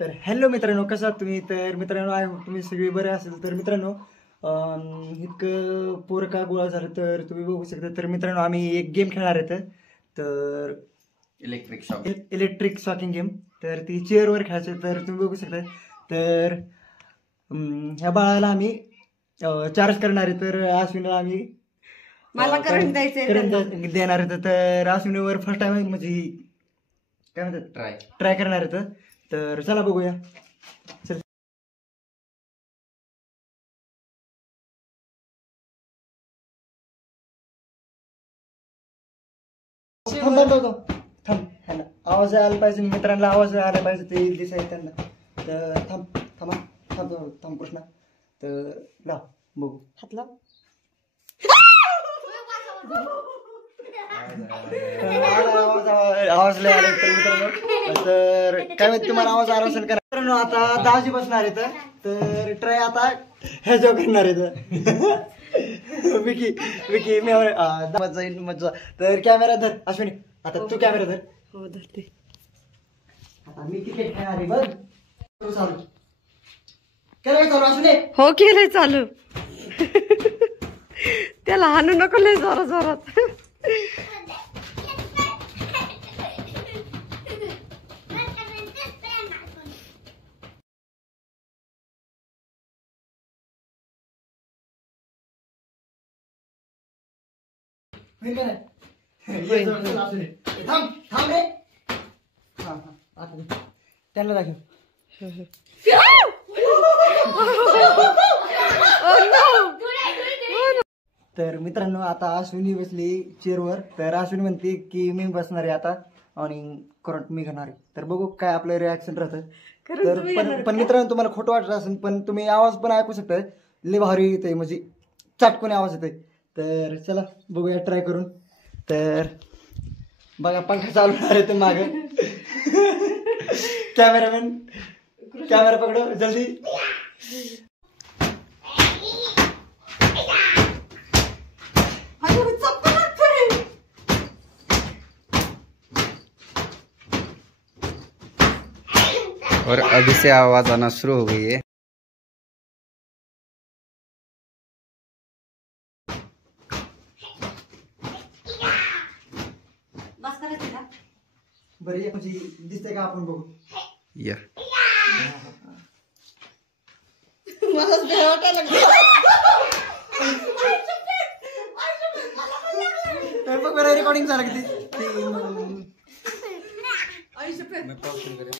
तर हॅलो मित्रांनो, कसा आहात तुम्ही? तर मित्रांनो, आय होप तुम्ही सगळे बरे असेल. तर मित्रांनो, इतकं पोरं का गोळा झालं तर तुम्ही बघू शकता. तर मित्रांनो, आम्ही एक गेम खेळणार आहेत. तर इलेक्ट्रिक शॉकिंग गेम. तर ती चेअरवर खेळायची. तर तुम्ही बघू शकता. तर ह्या बाळाला आम्ही चार्ज करणार आहे. तर अश्विनीला आम्ही मला करंट देणार आहेत. तर अश्विनीवर फर्स्ट टाइम म्हणजे काय म्हणतात ट्राय करणार आहेत. तर चला बघूया. चल थांब. आवाज आला पाहिजे मित्रांना, आवाज आला पाहिजे ते दिसायला त्यांना. तर थांब कृष्णा. तर लाव बघू. हात लाव. आवाज लय आला तर मित्रांनो. तर काय माहिती तुम्हाला आवाज आला असेल का मित्रांनो. आता दाजी बसणार आहेत. तर ट्राय आता ह्याच्यावर करणार आहेत. विकी मजा. तर कॅमेरा धर अश्विनी. आता तू कॅमेरा धर. हो धरते. आता मी क्रिकेट खेळणार आहे बघ. चालू केलं चालू अश्विनी. हो केलंय चालू. त्याला हाणू नको लय जोरात जोरात. थांब रे. त्यांना दाखव. तर मित्रांनो, आता अश्विनी बसली चेअरवर. तर अश्विनी म्हणते की मी बसणार आहे आता आणि करंट मी घेणार आहे. तर बघू काय आपलं रिॲक्शन राहतं. तर पण मित्रांनो, तुम्हाला खोटं वाटत असेल पण तुम्ही आवाज पण ऐकू शकता. लय भारी येते म्हणजे चाटकोने आवाज येते. तर चला बघूया ट्राय करून. तर बघा पंखा चालू आहे ते माग. कॅमेरामॅन कॅमेरा पकडो जल्दी. और अभी से आवाज आना शुरू हो गई है. बरं म्हणजे दिसतंय का आपण बघू या. बघ बरं रेकॉर्डिंग झालं किती.